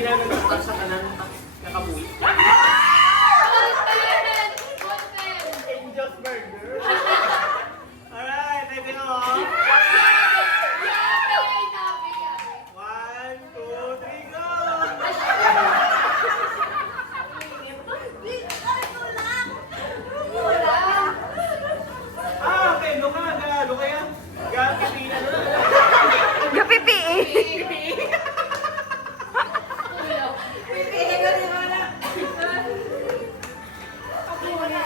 lagi na nag-start sa kanan. Nakabuhi. Angel's Burger. Alright, ready na ako. 1, 2, 3, go! Okay, luka yan. Gapipi na lang. Gapipi eh.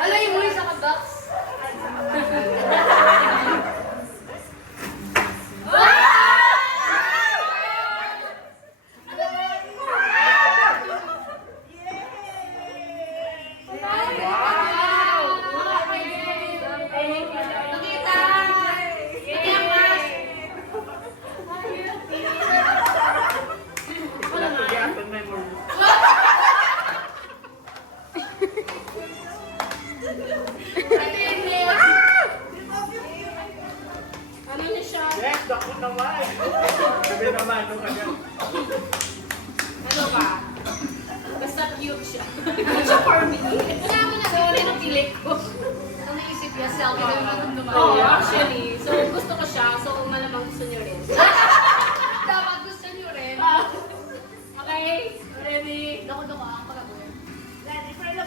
Alay mo sa kabox. Yes, ako naman. Sabi naman, no kanya. Ano ba? Basta cute siya. Cute siya for me. Kasama na sorry ng pilik ko. Ang naisip niya, selfie na naman dumaan. Oo, actually. So, gusto ko siya. So, malamang gusto niyo rin. Dapat gusto niyo rin. Okay? Ready? Doko-doko ang pag-abuhin. Ready for the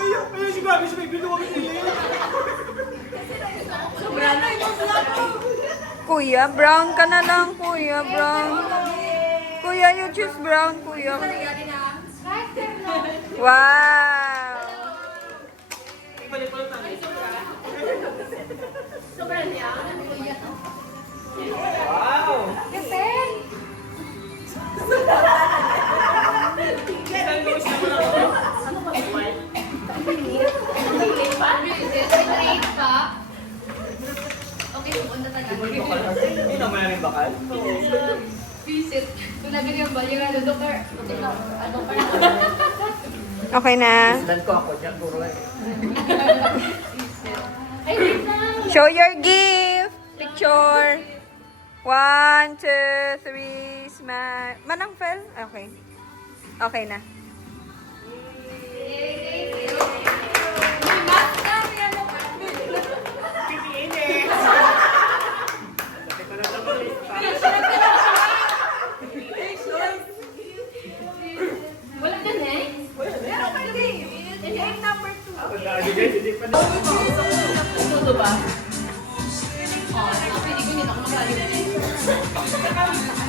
Ay, si Gabi, si Baby, luwag niya. Sobra na yung Kuya, brown ka na lang, kuya, brown. Kuya, you choose brown, kuya. Wow! Ibalik pa lang sobra niya. Wow! Kapel! Ilan goes naman ako? Ano ba? Piling pa? Piling pa? Okay, pupunta tayo. Hindi naman rin bakal. Visit. Kung nagiging ba yung doktor? Ano pa na? Okay na. Islan ko ako dyan, puro eh. Ay, wait lang. Show your gift. Picture. 1, 2, 3, smile. Manang fell? Okay. Okay na. May mask na. May ano pa. Pipiin eh. Sabi ko na sa balis pa. Wala ka na eh? Wala na. Number 2. Ako dahil guys, hindi pa na. Ito ba? Pili ko nito ako magaling.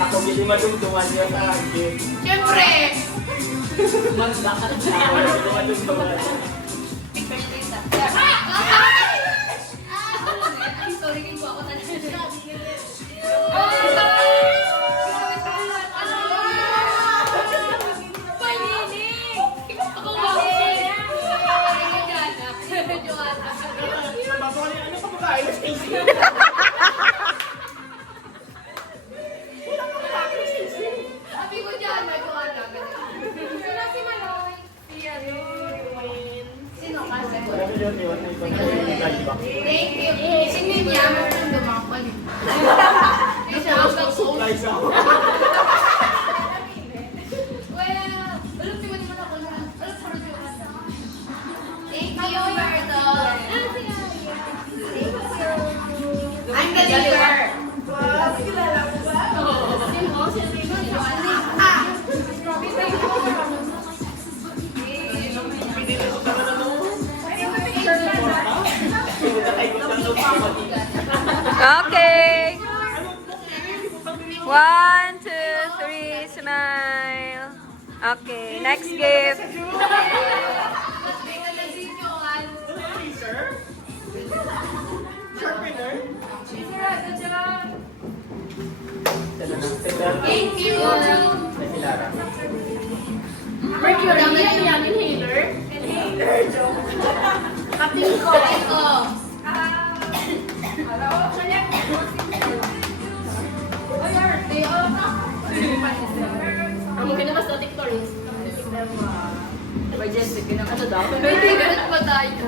Ako hindi matungtungan niya sa akin. Siyempre! Magda ka na. Ako hindi matungtungan. Ay, sorry, kaya ako talaga. Sa babo niya, ano pa babae na Stacy? Sabi ko dyan, may Joanna. Sino si Maloy? Si ano? Sino ka? Sabi niyo, yun, ito na yung galiba. Thank you. Sino niya? Meron dumakal. Hindi siya hanggang soul. Surprise ako. Well, alam si Mani ako na. Alam sa Joanna. Thank you, Berto. I'm the leader. Wow, kilala mo ba? Oo. Sino? Sino yung Joanna? Okay. 1, 2, 3, smile. Okay, next gift. Sharpener? Thank you. Nasilara. Mercury, yan inhaler. Inhaler, joke. Kapil ko. Ito. Hello? Ay, arte. Ang mga naman sa TikTok. Majestic, ano daw? Pwede ganun ba tayo?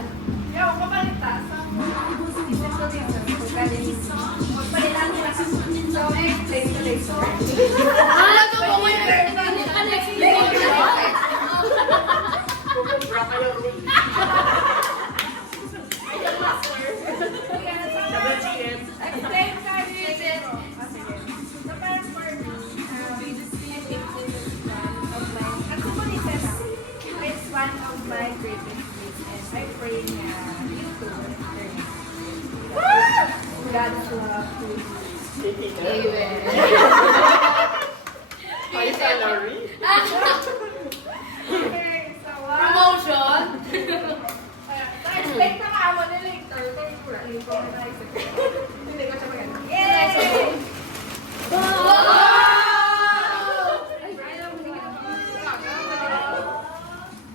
Yo, kamalita. Alam ko ba may explanation? Bumubra kayo. Double GM. Explain ka rin. So parang for me, ako po ni Tena, it's one of my greatest gifts and I pray na you too will experience God's love to you. High salary. Okay, so Promotion? explain na nga mo na later. Hindi ko siya maganda. Yay!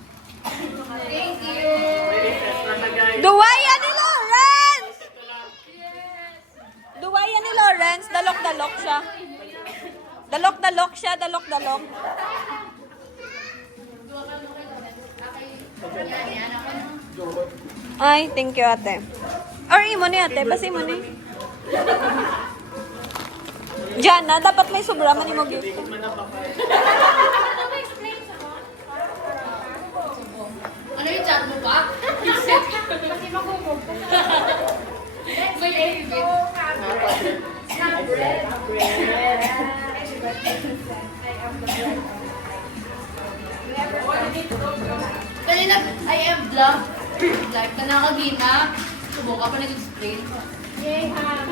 Thank you. May recess na na guys. Duwaya ni Lawrence! Duwaya ni Lawrence. Dalok-dalok siya. Dalok-dalok siya. Dalok-dalok. Ay, thank you, ate. Or imo ni ate. Basi mo ni. Jana, dapat may sobra man mo gift. Ano yung chat mo ba? Kasi magumog ko. May favorite. Not bread. Bread. I am the bread. Kanina, I am blank. Like, kanakagina. Subukan pa nag-explain. Yay, ha!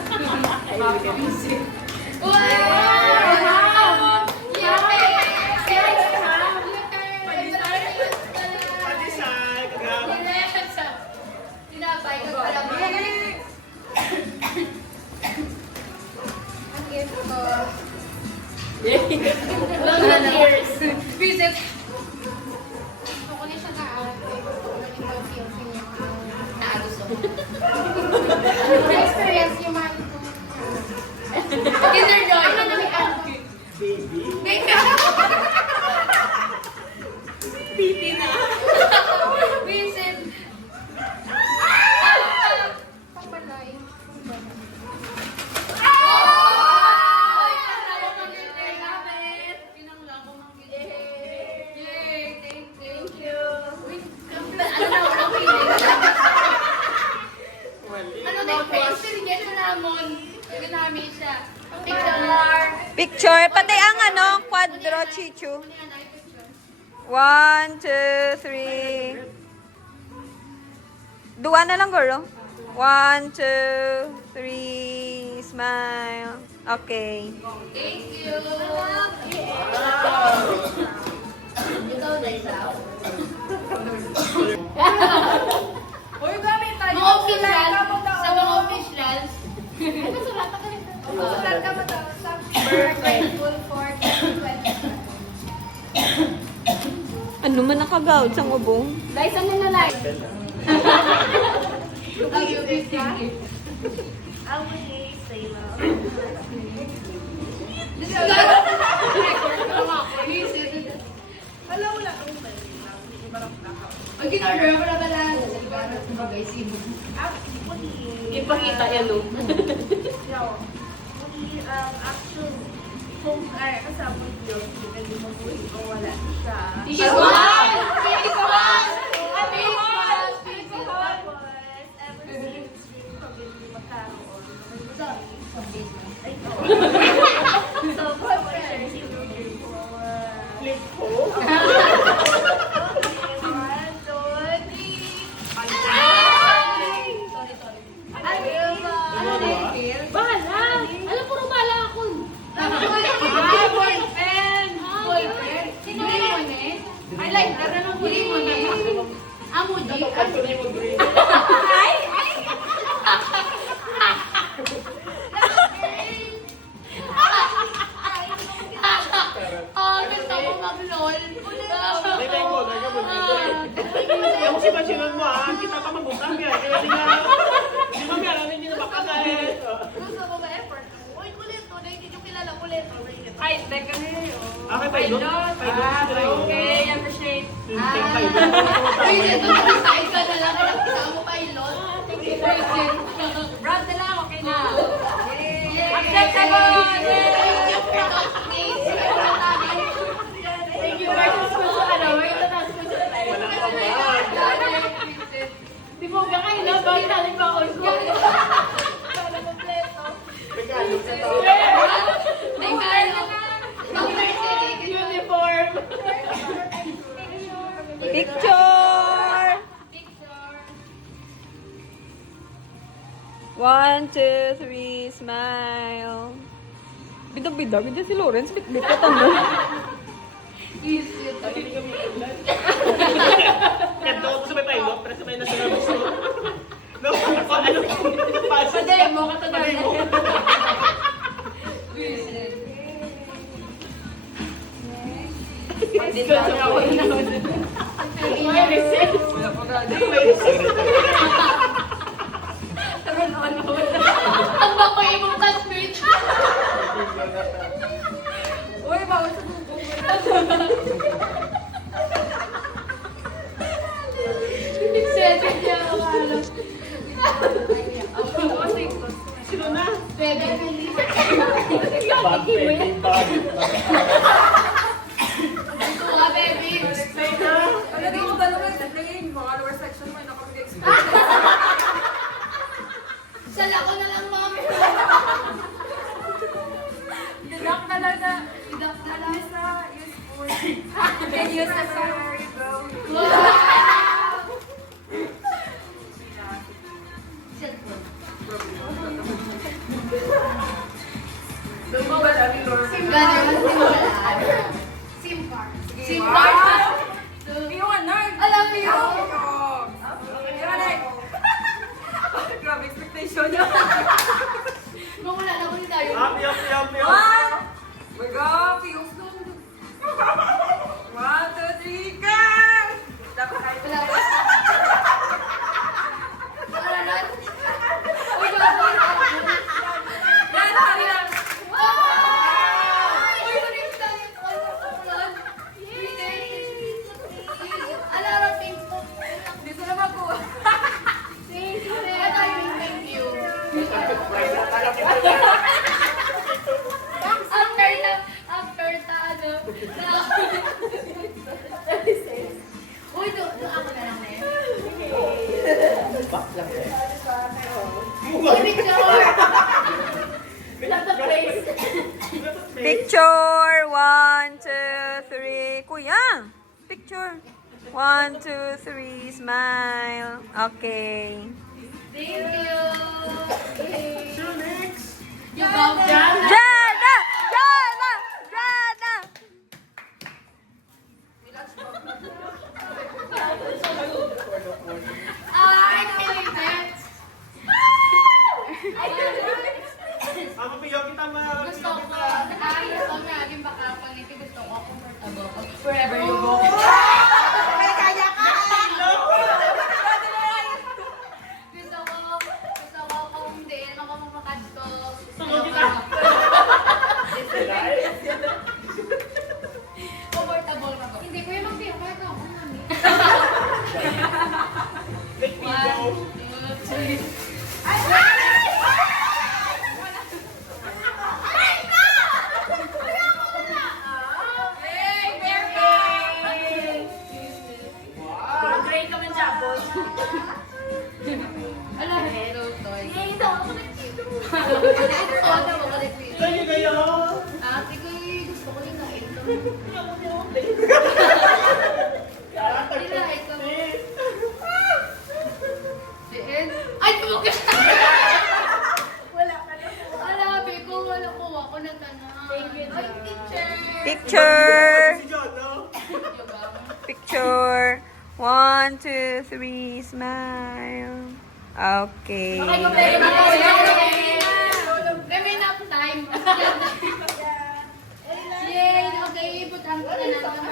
Wow! Yay! Padisay. Grabe. Tinapay ko pala. Ang gift ko. Years. Visit. Ako na siya Nakagusto mo. na-experience yung mga Kinder Joy. Ano na may Baby. Titi na. Visit. pambalay. Picture. Pati ang ano, quadro, chichu. 1, 2, 3. Dua na lang, girl. 1, 2, 3. Smile. Okay. Thank you. Ikaw na isa. Uy, gamit tayo. Mga official, sa mga officials, Sulat ka mo daw. Super grateful for 2020. Ano man nakagawad sa ngubong? Guys, ano na like? ang UBC. I will say love. Alam mo lang kung Ang ginorder ko na pala. Guys, sino? Ipakita yan, no? Actually, kung kasama yun, hindi mo buhay o wala siya. This one! This one! Tapos, ever since hindi magkaroon, so, for sure, he will be for... Flip ko. Bahala! Alam, puro bala ako. Boyfriend! Boyfriend? Sino mo na eh? I like that. Ano mo na eh? Amuji? Natupad ko na yung mag-green. Gusto ko mag-lol. Lagay mo, lagay mo. Yung sipa-sipan mo kita pa mag-utang yan. Kaya di mo meron, hindi na makasahit. Gusto ko ba effort? Uy, kulit to. Hindi nyo kilala kulit. Ay, teka na yun. Okay, pilot. Okay, appreciate. Take pilot. Uy, ito, side ka na lang. Alam, kasama mo pilot. Brad na lang, okay na. Acceptable! Yay! Uniform! Picture! 1, 2, 3, smile. Bida-bida, bida si Lawrence. Bit-bit ka tanda. Kento ko sa may pilot, pero sa may national gusto. No, ano? Pademo, katagalan. Ang bakoy mong classmate. Uy, bawal sa bubong. Seven niya ako alam. Sino na? Pwede. Ito ka, baby. Ano di ko dalawa yung plane? Mga lower section mo, nakapag-expect. Sala ko na lang, mami. Didak na lang na. Didak na lang sa useful. Can use as a Wow! Ganun, SIM card. SIM card. Yung ano? Alam mo yun? Grabe expectation niya. Mamula na ko ni tayo. Happy, happy, happy. My God, fiyos nung. 1, 2, 3, go! Dapat tayo Wala ba? Wala na. Uy, gago. Yan, hari lang. Wow! Uy, manis tayo. Ulan. Alara, pink po. Hindi sila makuha. Thank you. After ta, ano, uy, doon ako na lang eh. Picture! Love the place. Picture! 1, 2, 3. Kuya! Picture! 1, 2, 3, smile. Okay. Thank you. Sino next? You go, Jan. Jana! Jana! Jana! Ay, favorite. Ang papiyo kita Gusto ko, gusto ko naging baka pangiti, gusto ko comfortable ko. Wherever you go. Gusto ko kung hindi ako mamakad ko. Sunod kita. Comfortable na ko. Hindi ko yung magtiyo, kahit ako mami. Let me go. 1, 2, 3. Ala, hello, toy. Yay, ito ako nagtito. Ito ako nagtito. Sa'yo kayo. Ate ko, gusto ko yung nain ko. Ninain ko. Diin. Ay, tumukit! Wala ka na. Alabi ko, wala ko ako na tanong. Thank you, Ay, teacher. Picture! Si John, no? Picture! 1, 2, 3, smile. Okay. Okay, go play. Remain up time. Yay! Okay, ibutang ko na naman.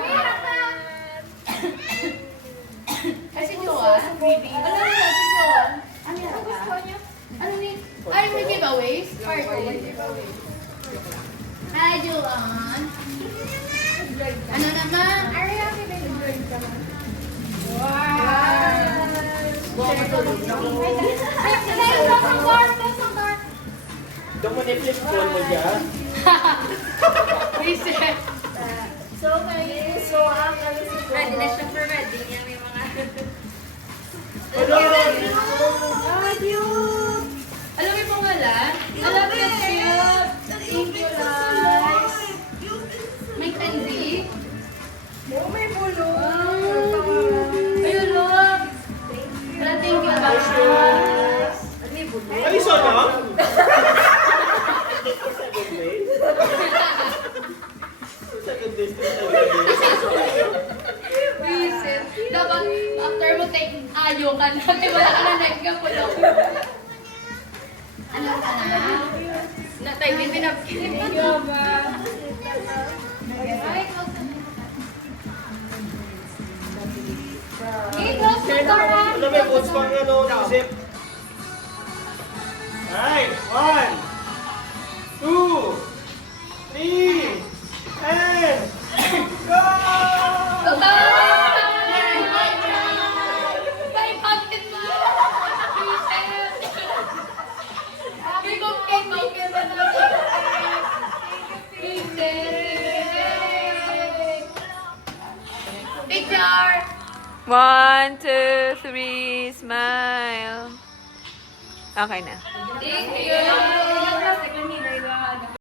Ay, si Joan. Ano na si Joan? Ano yan? Gusto niya? Ano ni? Ay, may giveaways? Party. Hi, Joan. Ano naman? Wow! Doon mo na-flip phone mo dyan. Reset. Ready na siya for wedding. Yan may mga... Hello! Alam mo yung pangalan? Alam mo yung cute. Tay, di pinapkilig. Thank you, ba? Hey, close the door, ha? Ano ba, coach pang ano, isip. Alright, 1, 2, 3, and go! May content mo! May content mo! Picture! 1, 2, 3, smile. Okay na. Thank you!